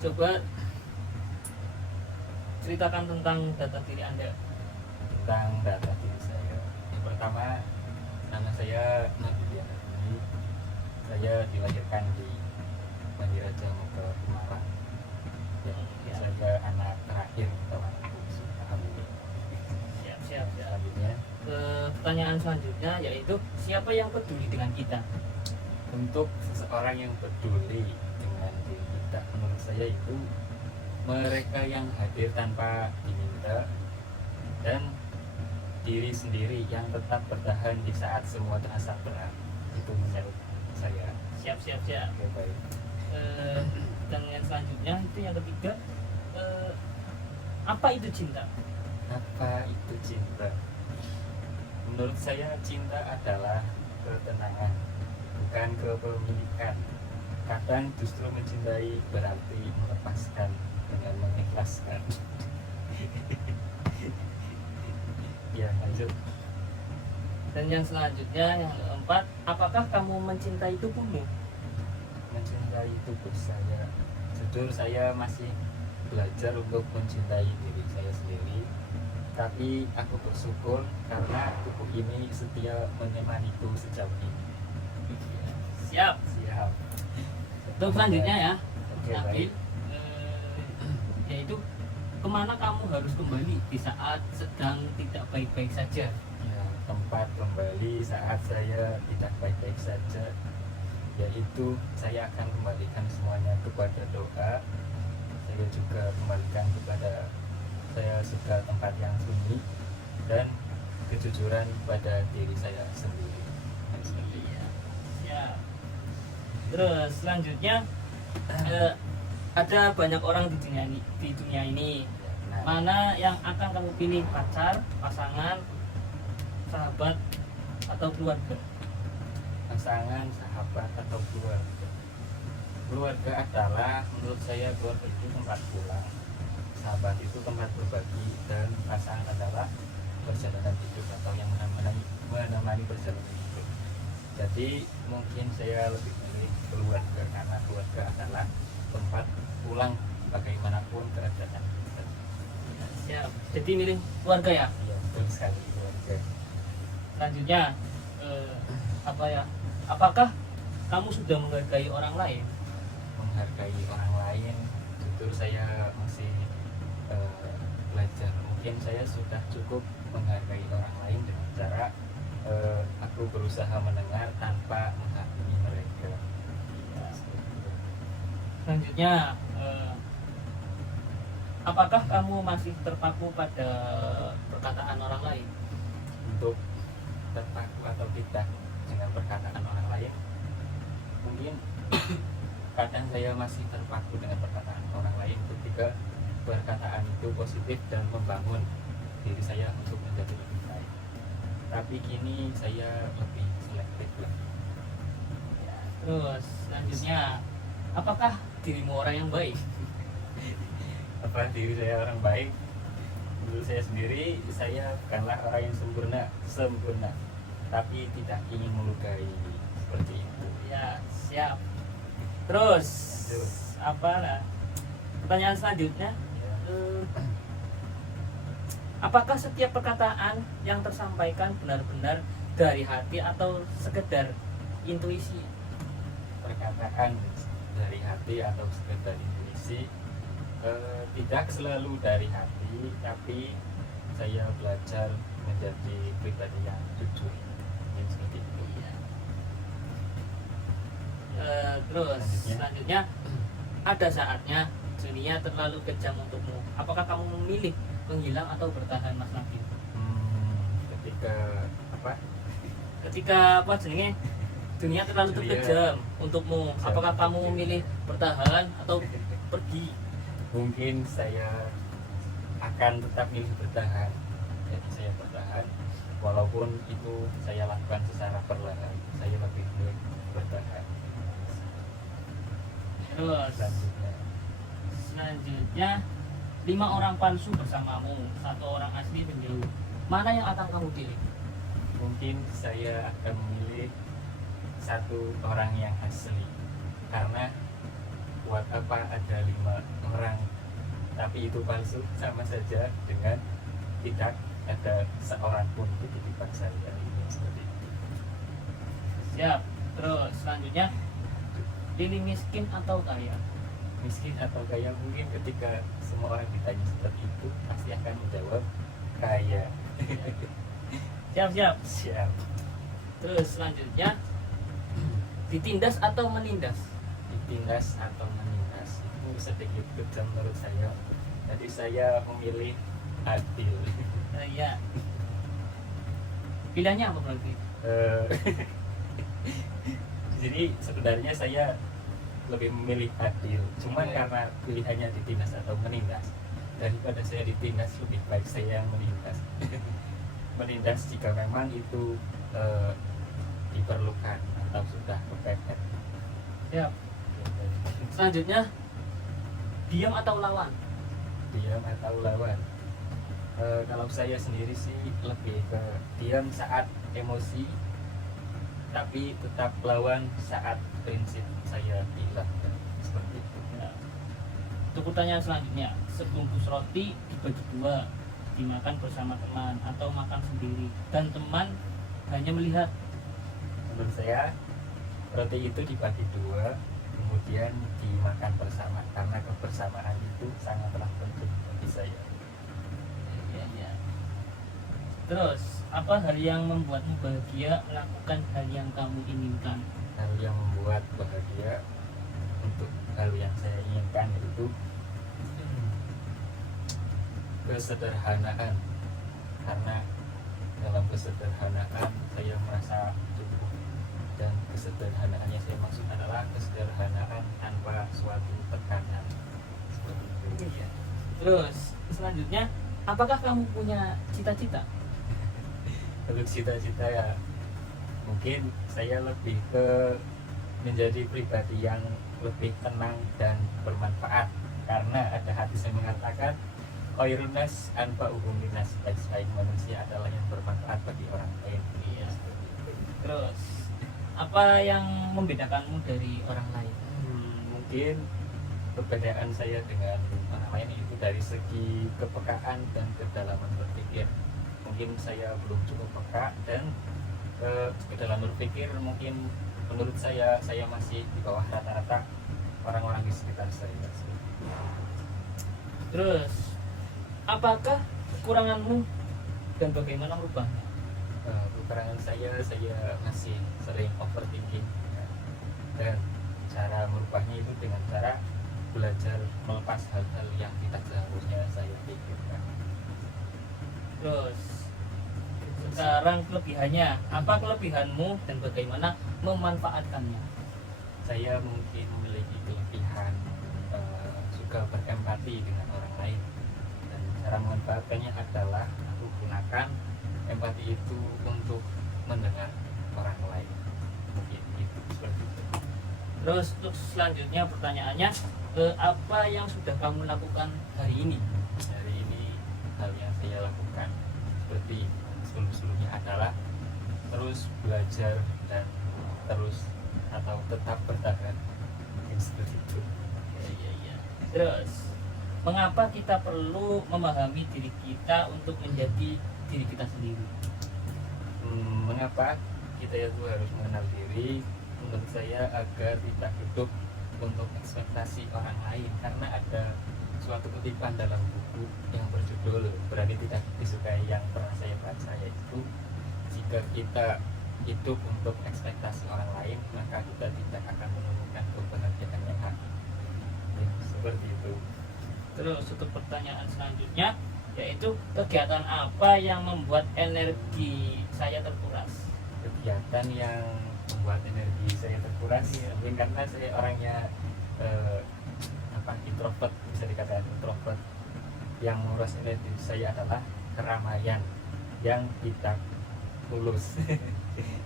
Coba ceritakan tentang data diri Anda. Tentang data diri saya. Yang pertama, nama saya Nabil Yahya. Saya dilahirkan di Mandiraja Muka Semarang. Ya, Ya. saya anak terakhir atau anak bungsu. Alhamdulillah. Siap. Selanjutnya, Pertanyaan selanjutnya yaitu siapa yang peduli dengan kita? untuk seseorang yang peduli dengan diri kita, menurut saya itu mereka yang hadir tanpa diminta dan diri sendiri yang tetap bertahan di saat semua terasa berat. Itu menurut saya. Siap. Oke, baik. Dan yang selanjutnya itu yang ketiga, apa itu cinta? Apa itu cinta? Menurut saya cinta adalah ketenangan, bukan kepemilikan. Kadang justru mencintai berarti melepaskan dengan mengikhlaskan. Ya, lanjut. Dan yang selanjutnya yang keempat, apakah kamu mencintai tubuhmu? Mencintai tubuh saya, jujur saya masih belajar untuk mencintai diri saya sendiri. Tapi aku bersyukur karena tubuh ini setia menemaniku sejauh ini. Siap. Siap. Untuk selanjutnya ya, Oke, Nabil, baik. yaitu kemana kamu harus kembali di saat sedang tidak baik-baik saja? Ya, tempat kembali saat saya tidak baik-baik saja, yaitu saya akan kembalikan semuanya kepada doa. Saya juga kembalikan kepada, saya suka tempat yang sunyi dan kejujuran pada diri saya sendiri. Seperti itu. Siap. Terus selanjutnya, ada banyak orang di dunia ini. Nah, Mana yang akan kamu pilih, pacar, pasangan, sahabat, atau keluarga? pasangan, sahabat, atau keluarga. Keluarga adalah, menurut saya, keluarga itu tempat pulang, sahabat itu tempat berbagi, dan pasangan adalah perjalanan hidup atau yang menemani perjalanan hidup. Jadi mungkin saya lebih milih keluarga karena keluarga adalah tempat pulang bagaimanapun keadaan kita. Siap. Jadi milih keluarga ya. Iya, betul sekali, keluarga. Selanjutnya, apa ya? Apakah kamu sudah menghargai orang lain? Menghargai orang lain, jujur saya masih belajar. Mungkin saya sudah cukup menghargai orang lain dengan cara aku berusaha mendengar tanpa menghakimi mereka. Ya, seperti itu. Selanjutnya, apakah kamu masih terpaku pada perkataan orang lain? Untuk terpaku atau tidak dengan perkataan orang lain, mungkin kadang saya masih terpaku dengan perkataan orang lain ketika perkataan itu positif dan membangun diri saya untuk menjadi lebih baik. Tapi kini saya lebih selektif lagi. Terus selanjutnya, apakah dirimu orang yang baik? Apa diri saya orang baik? Menurut saya sendiri, saya bukanlah orang yang sempurna, tapi tidak ingin melukai, seperti itu. Ya, siap. Terus apa lah? Pertanyaan selanjutnya, Ya. apakah setiap perkataan yang tersampaikan benar-benar dari hati atau sekedar intuisi? Perkataan dari hati atau sekedar intuisi, tidak selalu dari hati, tapi saya belajar menjadi pribadi yang jujur. Ya, seperti itu. Terus selanjutnya, ada saatnya dunia terlalu kejam untukmu. Apakah kamu memilih menghilang atau bertahan, Mas Nabil? Ketika apa? Ketika apa jenenge, dunia terlalu kejam untukmu, apakah kamu memilih bertahan atau pergi? Mungkin saya akan tetap milih bertahan. Jadi saya bertahan, walaupun itu saya lakukan secara perlahan. Saya lebih milih bertahan. Terus selanjutnya, 5 orang palsu bersamamu, 1 orang asli menjauh. Mana yang akan kamu pilih? Mungkin saya akan memilih 1 orang yang asli, karena buat apa ada 5 orang tapi itu palsu, sama saja dengan tidak ada seorang pun di kehidupan saya ini, seperti itu. Siap. Terus selanjutnya, pilih miskin atau kaya? Miskin atau kaya, mungkin ketika semua orang ditanya seperti itu pasti akan menjawab kaya. Siap. Siap. Terus selanjutnya, ditindas atau menindas? Ditindas atau menindas itu sedikit kejam menurut saya, jadi saya memilih adil. Ya. Pilihannya apa berarti? Eh, jadi sebenarnya saya lebih memilih adil, cuma Oke. karena pilihannya ditindas atau menindas, daripada saya ditindas lebih baik saya yang menindas. Menindas jika memang itu diperlukan atau sudah kepepet. Siap. Selanjutnya, diam atau lawan? Diam atau lawan. Kalau saya sendiri sih lebih ke diam saat emosi, tapi tetap lawan saat prinsip saya hilang, seperti itu. Ya. Untuk pertanyaan selanjutnya, sebungkus roti dibagi 2, dimakan bersama teman atau makan sendiri, dan teman hanya melihat? Menurut saya roti itu dibagi 2 kemudian dimakan bersama, karena kebersamaan itu sangatlah penting bagi saya. Ya. Terus, apa hal yang membuatmu bahagia melakukan hal yang kamu inginkan? Hal yang membuat bahagia untuk hal yang saya inginkan itu kesederhanaan, karena dalam kesederhanaan saya merasa cukup, dan kesederhanaan yang saya maksud adalah kesederhanaan tanpa suatu tekanan, seperti itu. Iya. Terus, selanjutnya, apakah kamu punya cita-cita? Untuk cita-cita ya mungkin saya lebih ke menjadi pribadi yang lebih tenang dan bermanfaat, karena ada hadis yang mengatakan khairun nas anfa'uhum linnas, sebaik manusia adalah yang bermanfaat bagi orang lain. Iya. Terus, apa yang membedakanmu dari orang lain? Mungkin perbedaan saya dengan orang lain itu dari segi kepekaan dan kedalaman berpikir. Mungkin saya belum cukup peka, dan kedalaman berpikir mungkin menurut saya masih di bawah rata-rata orang-orang di sekitar saya. Terus, apakah kekuranganmu dan bagaimana merubahnya? Kekurangan saya masih sering overthinking, ya. Dan cara merubahnya itu dengan cara belajar melepas hal-hal yang tidak seharusnya saya pikirkan. Terus, sekarang kelebihannya, apa kelebihanmu dan bagaimana memanfaatkannya? Saya mungkin memiliki kelebihan suka berempati dengan orang lain, dan cara memanfaatkannya adalah aku gunakan empati itu untuk mendengar orang lain. Mungkin itu seperti itu. Terus untuk selanjutnya pertanyaannya, apa yang sudah kamu lakukan hari ini? Hari ini hal yang saya lakukan seperti sebelum-sebelumnya adalah terus belajar dan terus atau tetap bertahan, mungkin seperti itu. Iya. Terus, mengapa kita perlu memahami diri kita untuk menjadi diri kita sendiri? Mengapa kita itu harus mengenal diri? Menurut saya agar tidak hidup untuk ekspektasi orang lain, karena ada suatu kutipan dalam buku yang berjudul Berani Tidak Disukai yang pernah saya baca, yaitu jika kita hidup untuk ekspektasi orang lain maka kita tidak akan menemukan kebahagiaan yang hakiki. Ya, seperti itu. Terus untuk pertanyaan selanjutnya, yaitu kegiatan apa yang membuat energi saya terkuras? Kegiatan yang membuat energi saya terkuras, Iya. mungkin karena saya orangnya introvert, bisa dikatakan introvert. Yang menguras energi saya adalah keramaian yang tidak tulus.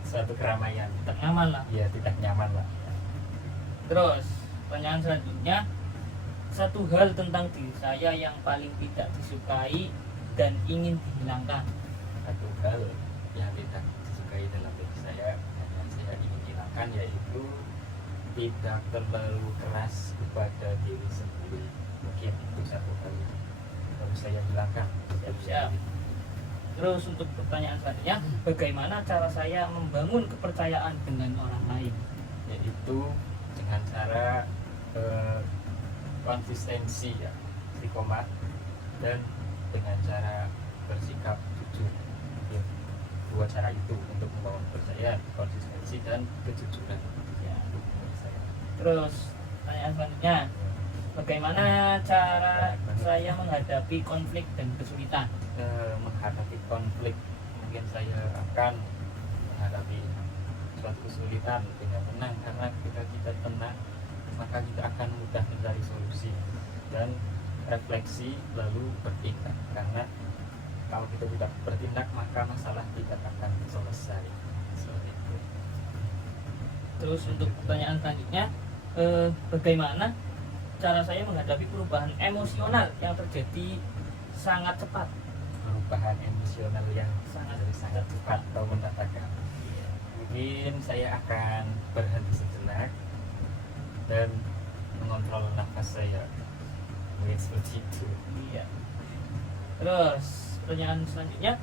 Suatu keramaian Tak nyaman lah. ya tidak nyaman lah. Terus pertanyaan selanjutnya, satu hal tentang diri saya yang paling tidak disukai dan ingin dihilangkan. Satu hal yang tidak disukai dalam diri saya dan yang saya ingin hilangkan yaitu tidak terlalu keras kepada saya hilangkan. Siap. Terus untuk pertanyaan selanjutnya, bagaimana cara saya membangun kepercayaan dengan orang lain? Yaitu dengan cara konsistensi ya, istiqomah, dan dengan cara bersikap jujur. Ya, dua cara itu untuk membangun kepercayaan, konsistensi dan kejujuran. Ya. Menurut saya. Terus pertanyaan selanjutnya, bagaimana cara saya menghadapi konflik dan kesulitan? Menghadapi konflik, mungkin saya akan menghadapi suatu kesulitan dengan tenang, karena ketika kita tenang maka kita akan mudah mencari solusi dan refleksi lalu bertindak, karena kalau kita tidak bertindak maka masalah tidak akan selesai. Seperti itu. Terus untuk pertanyaan selanjutnya, bagaimana cara saya menghadapi perubahan emosional yang terjadi sangat cepat? Perubahan emosional yang Sangat sangat cepat atau mendadak. Mungkin saya akan berhenti sejenak dan mengontrol nafas saya. Mungkin seperti itu. Iya. Terus pertanyaan selanjutnya,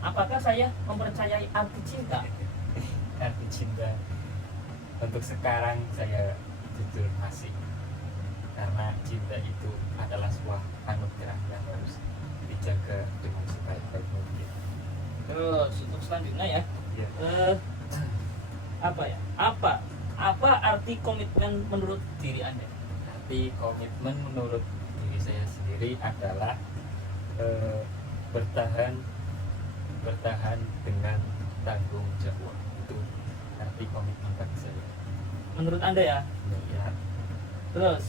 apakah saya mempercayai arti cinta? Arti cinta untuk sekarang saya jujur masih, karena cinta itu adalah sebuah anugerah yang harus dijaga dengan sebaik-baik mungkin. Terus untuk selanjutnya ya, Ya. apa arti komitmen menurut diri Anda? Arti komitmen menurut diri saya sendiri adalah bertahan dengan tanggung jawab. Itu arti komitmen bagi saya. Menurut Anda ya. Ya. Terus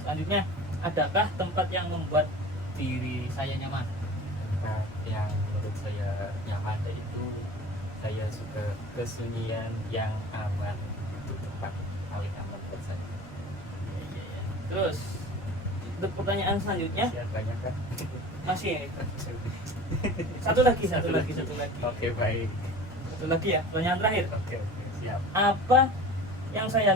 selanjutnya, adakah tempat yang membuat diri saya nyaman? Tempat yang menurut saya nyaman itu saya suka kesunyian yang aman. Itu tempat paling aman buat saya. Terus untuk pertanyaan selanjutnya, Siap, banyak kan? masih satu lagi. Oke, baik. Satu lagi ya, pertanyaan terakhir. Oke, siap. Apa yang saya